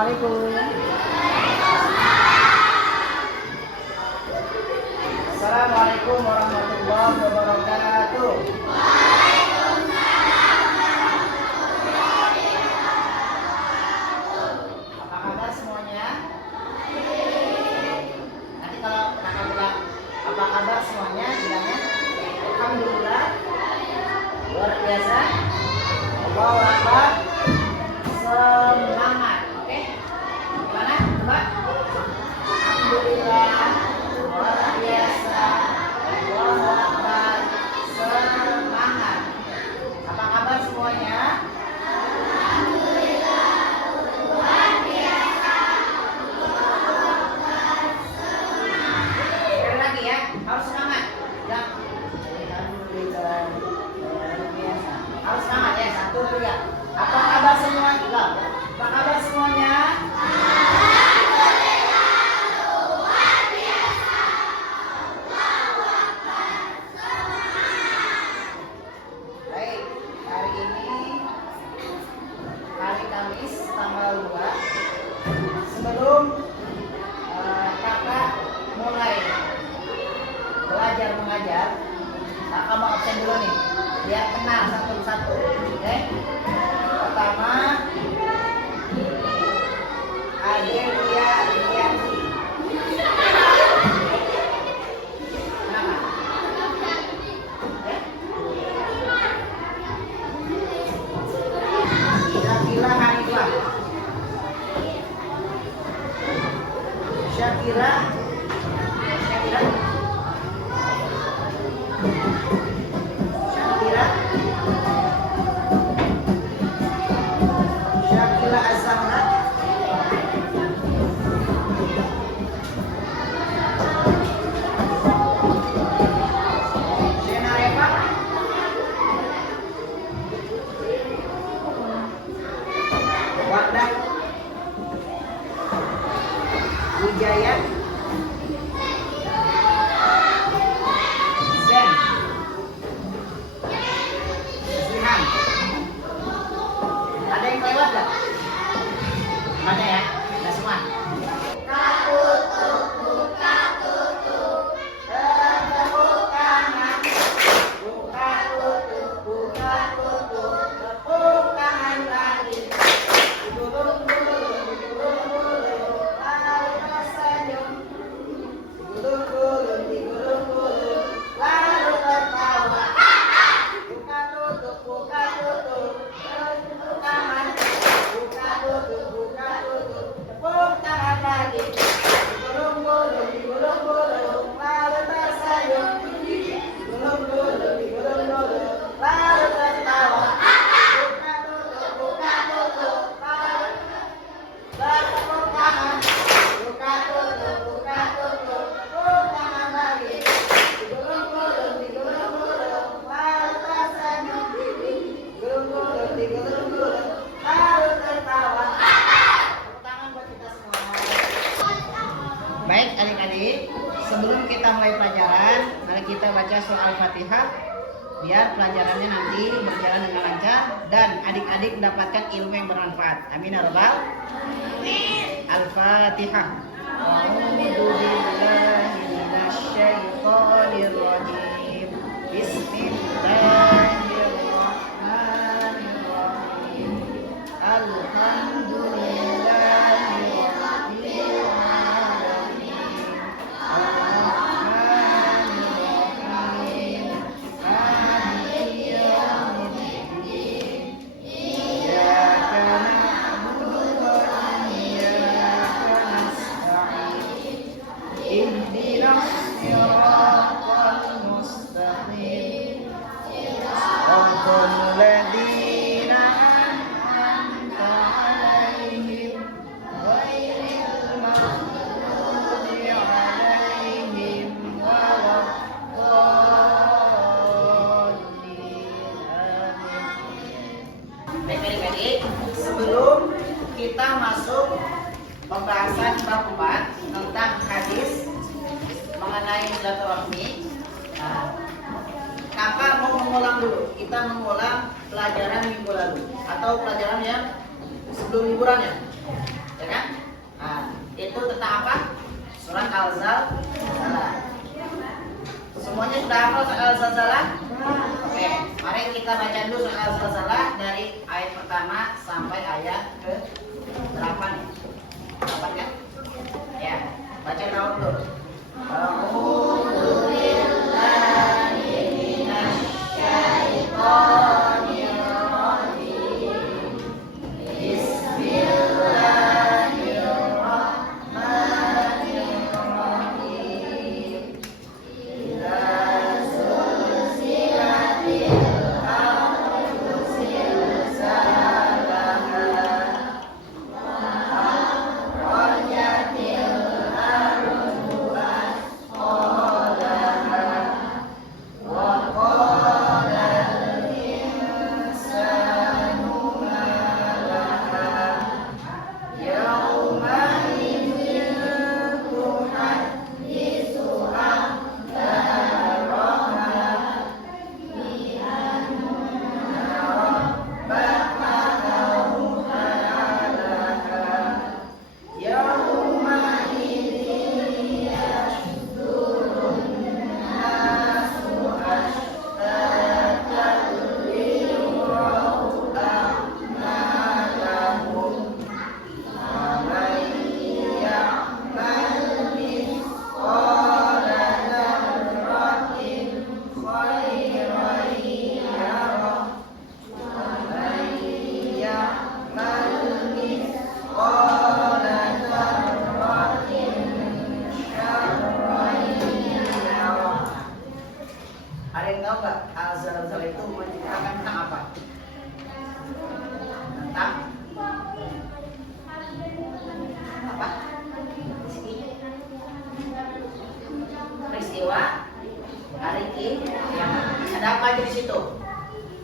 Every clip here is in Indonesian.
Assalamualaikum. Assalamualaikum warahmatullahi wabarakatuh. Apa kabar semuanya? Nanti kalau kakak bilang apa kabar semuanya, bilangnya alhamdulillah, luar biasa, Allahu Akbar, semangat. Oke? Gimana? Coba. Alhamdulillah, luar biasa, Allahu Akbar, semangat. Apa kabar semuanya? Sekali lagi ya, harus semangat. Dan alhamdulillah, luar biasa. Harus semangat ya, 1, 2. Apa kabar semuanya? Apa kabar semuanya? Baik, hari ini hari Kamis tanggal 2. Sebelum kakak mulai belajar mengajar, kakak mau absen dulu nih, biar kenal satu persatu. Oke? Pertama, Adelia Rianti. Kenapa? Syakira Hanifah. Syakira. Syakira. Syakira. Syakira Azhara. Zena Eva. Wardah. Wijaya. Zen. Zihan. Ada yang lewat gak? Ada ya? Ada semua? Tepuk tangan. Buka tutup, tepuk tangan lagi. Digulung, gulung, digulung, gulung, lalu tersenyum. Digulung, gulung, digulung, gulung, lalu tertawa. Buka tutup, tepuk tangan. Buka tutup, tepuk tangan lagi. Digulung, gulung, digulung, gulung, lalu tersenyum. Digulung, gulung, digulung, gulung, lalu tertawa. Buka tutup, lalu bertepuk tangan. Buka tutup, tepuk tangan lagi. Digulung, gulung, digulung, gulung, lalu tersenyum. Digulung, gulung, digulung, gulung, lalu tertawa. Tepuk tangan buat kita semua. Baik adik-adik, sebelum kita mulai pelajaran, mari kita baca surah Al-Fatihah biar pelajarannya nanti berjalan dengan lancar dan adik-adik mendapatkan ilmu yang bermanfaat. Amin ya rabbal alamin. Al-Fatihah. A'udzu billahi minasyaitonir rajim. Bismillahirrahmanirrahim. Alhamdulillahi rabbil alamin. Ar-Rahmanir-Rahim. Maliki yaumiddin. Iyyaka na'budu wa iyyaka nasta'in. Ihdinas siratal mustaqim. Shiratal ladzina an'amta 'alaihim ghairil maghdubi 'alaihim waladdallin. Amin. Baik adik-adik, sebelum kita masuk pembahasan bab 4 tentang hadis mengenai silaturahmi, kakak mau mengulang dulu. Kita mengulang pelajaran minggu lalu atau pelajaran yang sebelum liburannya, ya kan? al-zalzalah. Semuanya sudah hafal soal al-zalzalah? Oke, mari kita baca dulu soal al-zalzalah dari ayat pertama sampai ayat ke-8 ya. 8 kan? Ya, baca dulu. A'udzu billahi minasy syaithanir rajim. Bismillahirrahmanirrahim. Idza zulzilatil ardu zilzalaha wa akhrajatil ardu asqalaha wa qala al-insanu ma laha yawma idzin tuhadditsu akhbaraha bi anna rabbaka awha laha yawma idzin yasdurun nasu ashtatan liyuraw a'malahum faman ya'mal mithqala dzarratin khairan yarah wa man ya'mal mithqala dzarratin syarran yarah. Ada yang tahu nggak al-zalzalah itu menceritakan tentang apa? Tentang apa? Peristiwa hari kiamat. Ada apa aja di situ?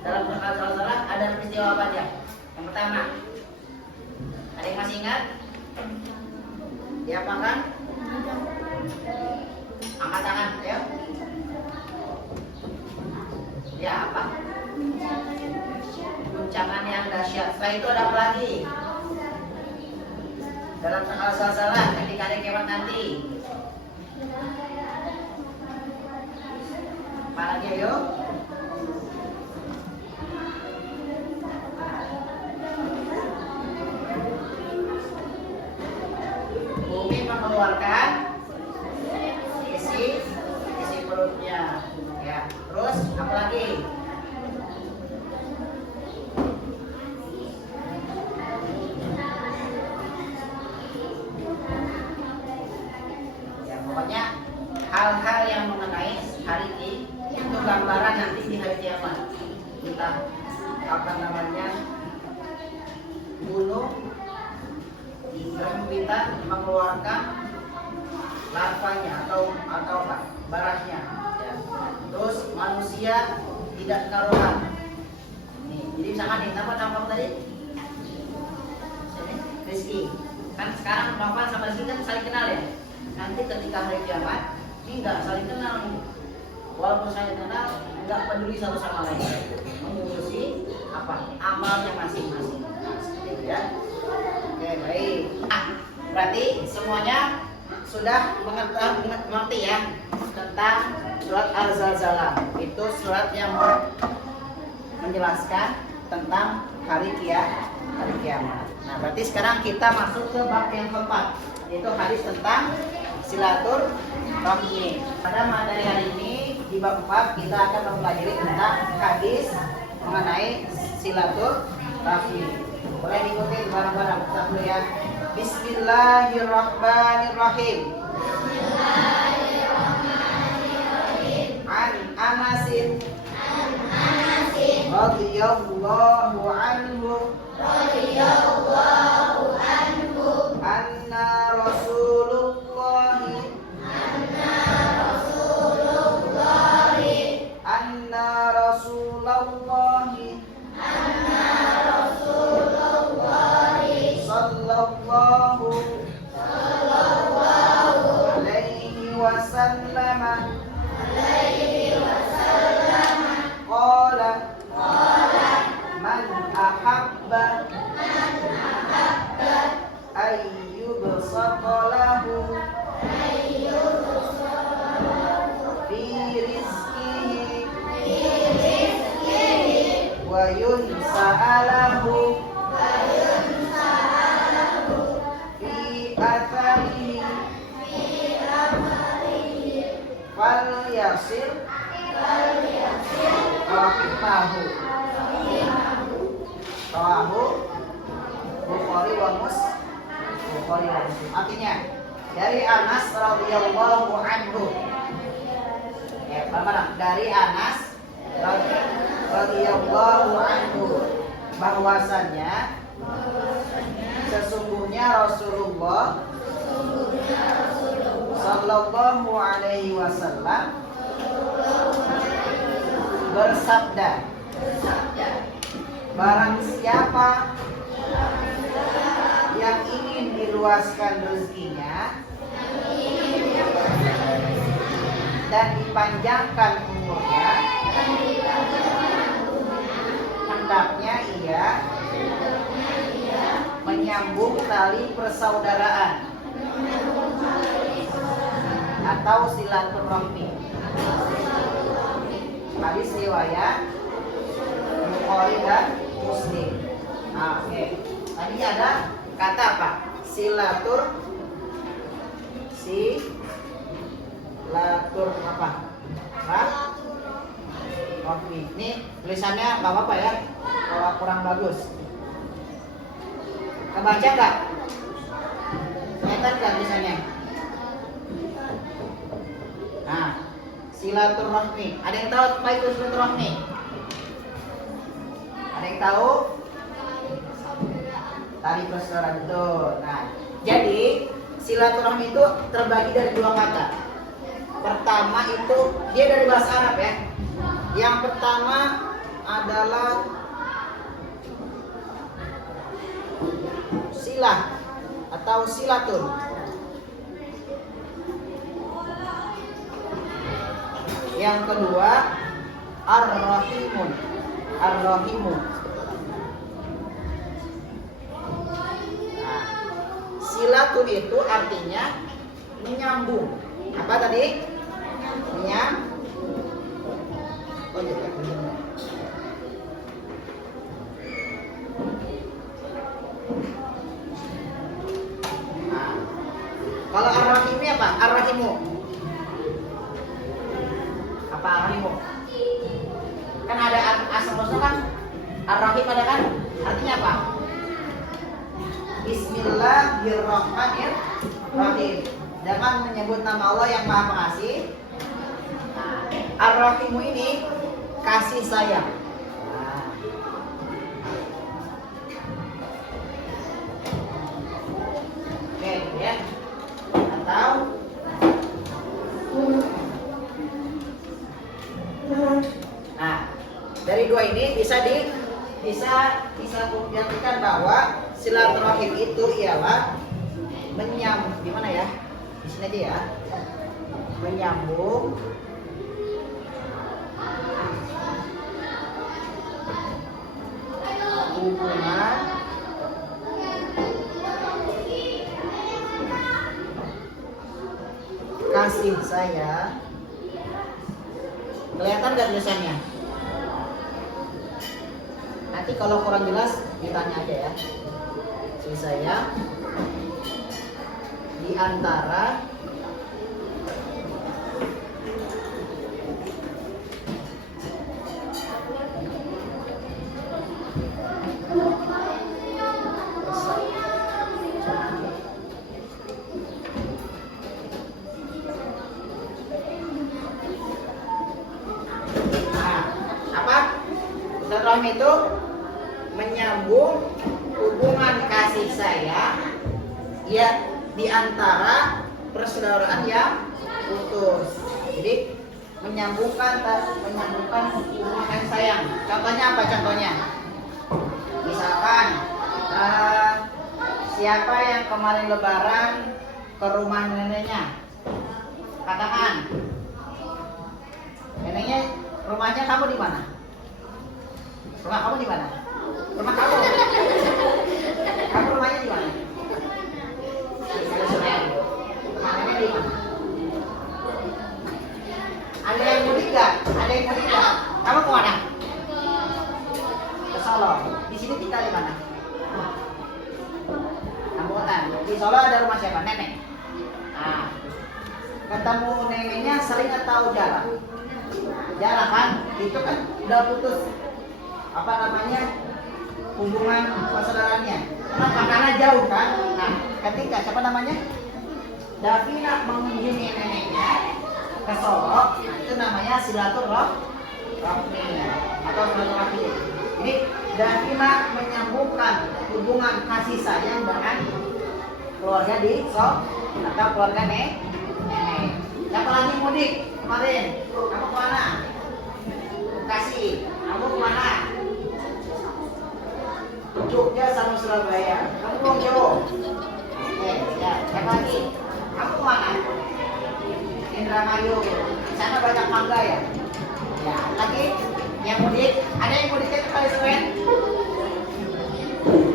Dalam surat al-zalzalah ada peristiwa apa aja? Yang pertama, ada yang masih ingat? Diapakan? Angkat tangan, ayo. Ya apa? Guncangan yang dahsyat. Setelah itu ada apa lagi? Dalam surat al-zalzalah ketika hari kiamat nanti. Apa lagi ayo? Bumi mengeluarkan isi perutnya. Ya, terus apa lagi? Ya, pokoknya hal-hal yang mengenai hari ini itu gambaran nanti di hari kiamat. Entah apa namanya, gunung Gravita mengeluarkan larvanya atau apa barahnya. Ya. Terus manusia tidak karuan. Nih, jadi misalkan nih, nama kamu tadi? Sini, Rizky. Kan sekarang Bapak sama Rizky kan saling kenal ya. Nanti ketika hari kiamat, ini enggak saling kenal nih. Walaupun saling kenal, enggak peduli satu sama lain. Mengurusi apa? Amalnya masing-masing. Gitu ya. Oke, baik. Berarti semuanya sudah mengerti ya tentang surat al-zalzalah. Itu surat yang menjelaskan tentang hari kiamat. Nah, berarti sekarang kita masuk ke bab yang keempat, yaitu hadis tentang silaturahmi. Pada materi hari ini di bab 4 kita akan mempelajari tentang hadis mengenai silaturahmi. Boleh diikuti bareng-bareng kita dulu ya. Bismillahirrahmanirrahim. An Anasin radhiyallahu anhu anna Rasulullahi sallallahu alaihi wasallam qala man ahabba ayyubsata lahu Fayunsa'alahu fi atharihi fal yasir rahimahu. Rawahu Bukhari wa Muslim. Artinya dari Anas radhiyallahu anhu. Dari Anas radhiyallahu anhu bahwasannya sesungguhnya Rasulullah sallallahu alaihi wasallam bersabda, barang siapa yang ingin diluaskan rezekinya dan dipanjangkan umurnya, hendaknya ia menyambung tali persaudaraan atau silaturahmi. Hadis riwayat Bukhari dan Muslim. Oke. Tadi ada kata apa? Silatur apa? Rahmi. Ini tulisannya nggak apa-apa ya, kalau kurang bagus. Kebaca nggak? Kelihatan nggak tulisannya? Nah, silaturahmi. Ada yang tahu apa itu silaturahmi? Ada yang tahu? Tali persaudaraan itu. Nah, jadi silaturahmi itu terbagi dari dua kata. Pertama itu dia dari bahasa Arab ya. Yang pertama adalah silah atau silatun. Yang kedua ar-rahimun. Ar-rahimu. Nah, silatun itu artinya menyambung. Apa tadi? Menyambung. Oh iya. Nah, kalau ar-rahimi apa? Ar-rahimu. Apa ar-rahimu? Kan ada asal usul kan? Ar-rahim ada kan? Artinya apa? Bismillahirrahmanirrahim. Dengan menyebut nama Allah yang Maha Pengasih. Ar-rahimu ini kasih sayang. Oke, ya. Atau nah, dari dua ini bisa diartikan bahwa silaturahim itu ialah menyambung, gimana ya? Di sini aja ya. Menyambung hubungan kasih sayang. Kelihatan nggak tulisannya? Nanti kalau kurang jelas ditanya aja ya. Kasih sayang di antara silaturahmi itu menyambung hubungan kasih sayang ya di antara persaudaraan yang putus. Jadi menyambungkan hubungan kasih sayang. Contohnya apa? Contohnya, misalkan siapa yang kemarin Lebaran ke rumah neneknya, katakan neneknya rumahnya kamu di mana? Rumah kamu di mana? Rumah kamu? Kamu rumahnya di mana? Rumah nenek di mana? Ada yang mudik nggak? Ada yang mudik nggak? Kamu ke mana? di Solo ada rumah siapa? Nenek. Nah, ketemu neneknya sering atau jarang? Jarang kan? Itu kan udah putus apa namanya hubungan persaudaraannya. Kenapa? Karena jauh kan. Nah, ketika siapa namanya Davina mengunjungi neneknya ke Solo, itu namanya silaturahmi atau silaturahmi. Ini Davina menyambungkan hubungan kasih sayang dengan keluarga di Solo atau keluarga nenek. Siapa lagi mudik kemarin? Kamu kemana? Bekasi. Kamu kemana? Jogja sama Surabaya. Kamu mau jauh? Ya, siapa lagi? Kamu kemana? Indramayu. Di sana banyak mangga ya. Ya, lagi yang mudik. Ada yang mudiknya ke Kaliswen?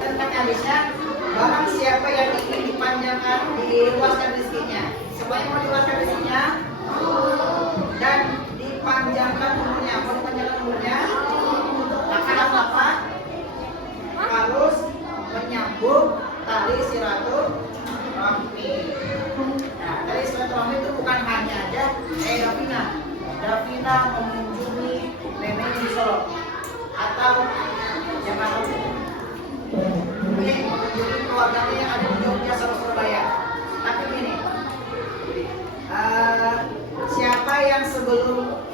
Tentang habisnya, barang siapa yang ingin dipanjangkan, diluaskan rezekinya. Semuanya mau diluaskan rezekinya dan dipanjangkan umurnya. Mau dipanjangkan umurnya, maka apa? Harus menyambung tali silaturahmi. Nah, tali silaturahmi itu bukan hanya aja Davina mengunjungi nenek di Solo atau siapa lagi? Mengunjungi keluarganya yang ada di Jogja sama Surabaya. Tapi gini, siapa yang sebelum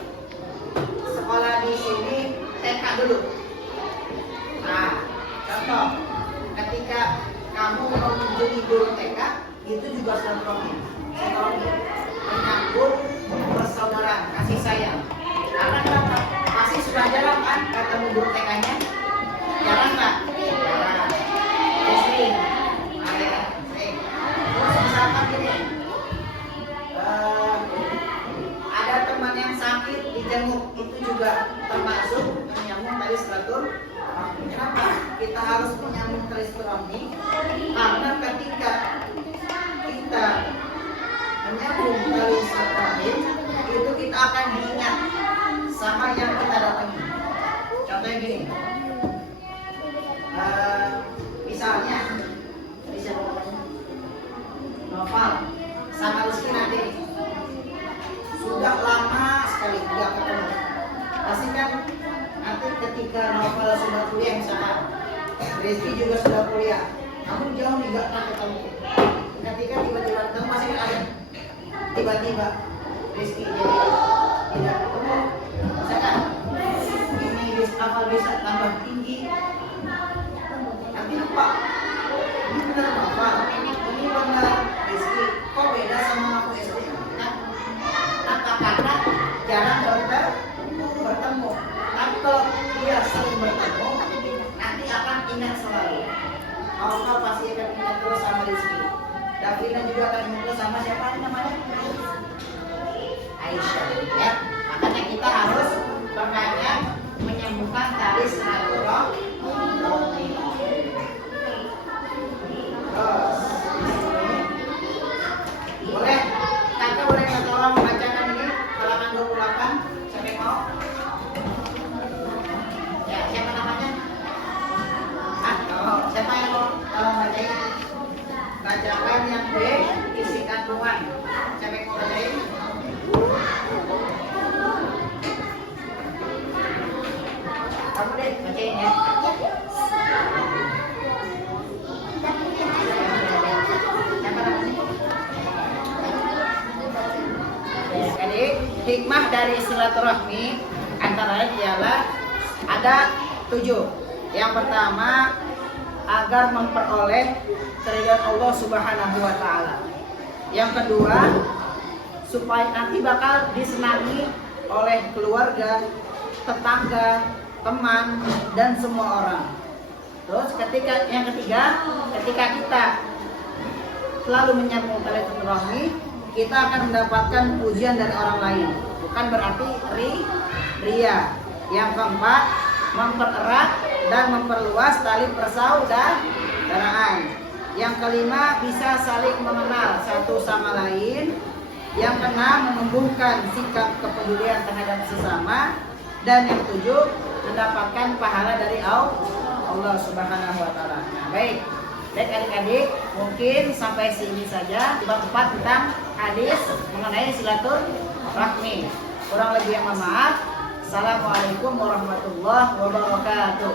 sekolah di sini TK dulu? Nah, contoh, ketika kamu mengunjungi guru TK, itu juga silaturahmi, menyambung persaudaraan, kasih sayang. Karena kenapa? Pasti sudah jarang kan ketemu guru TK-nya? Jarang nggak? Jarang. Sering. Terus misalkan gini, ada teman yang sakit dijenguk, itu juga termasuk menyambung tali silaturahmi. Kenapa kita harus menyambung tali silaturahmi? Karena ketika kita menyambung tali silaturahmi, itu kita akan diingat sama yang kita datangi. Contohnya gini, misalnya Noval sama Rizky nanti sudah lama sekali tidak ketemu. Pasti kan nanti ketika Noval sudah kuliah misalkan, Rizky juga sudah kuliah, kamu jauh nih gak pernah ketemu. Ketika tiba-tiba ketemu masih kan ada tiba-tiba Rizky jadi tidak ketemu. Misalkan ini bisa tambah tinggi, nanti lupa ini benar Noval, ini benar Rizky, kok beda sama aku SD? Nah, karena jarang bertemu. Tapi kalau dia sering bertemu, nanti akan ingat selalu. Noval pasti akan ingat terus sama Rizky. Davina juga akan ingat terus sama siapa namanya? Aisyah. Ya, makanya kita harus banyak menyambungkan tali silaturahmi. Boleh, kakak boleh minta tolong membacakan ini halaman 28. Siapa yang mau? Ya, siapa namanya? Siapa yang mau tolong bacain? Bacakan yang B, isi kandungan. Siapa yang mau bacain? Kamu deh, bacain ya. Jadi hikmah dari silaturahmi antara lain ialah ada 7. Yang pertama, agar memperoleh keridhaan Allah Subhanahu wa taala. Yang kedua, supaya nanti bakal disenangi oleh keluarga, tetangga, teman, dan semua orang. Terus yang ketiga, ketika kita selalu menyambung tali silaturahmi, kita akan mendapatkan pujian dari orang lain. Bukan berarti ria. Yang keempat, mempererat dan memperluas tali persaudaraan. Yang kelima, bisa saling mengenal satu sama lain. Yang keenam, menumbuhkan sikap kepedulian terhadap sesama. Dan yang ketujuh, mendapatkan pahala dari Allah Subhanahu wa taala. Nah, baik. Baik adik-adik, mungkin sampai sini saja bab 4 tentang hadis mengenai silaturahmi. Kurang lebih yang mohon maaf. Assalamualaikum warahmatullahi wabarakatuh.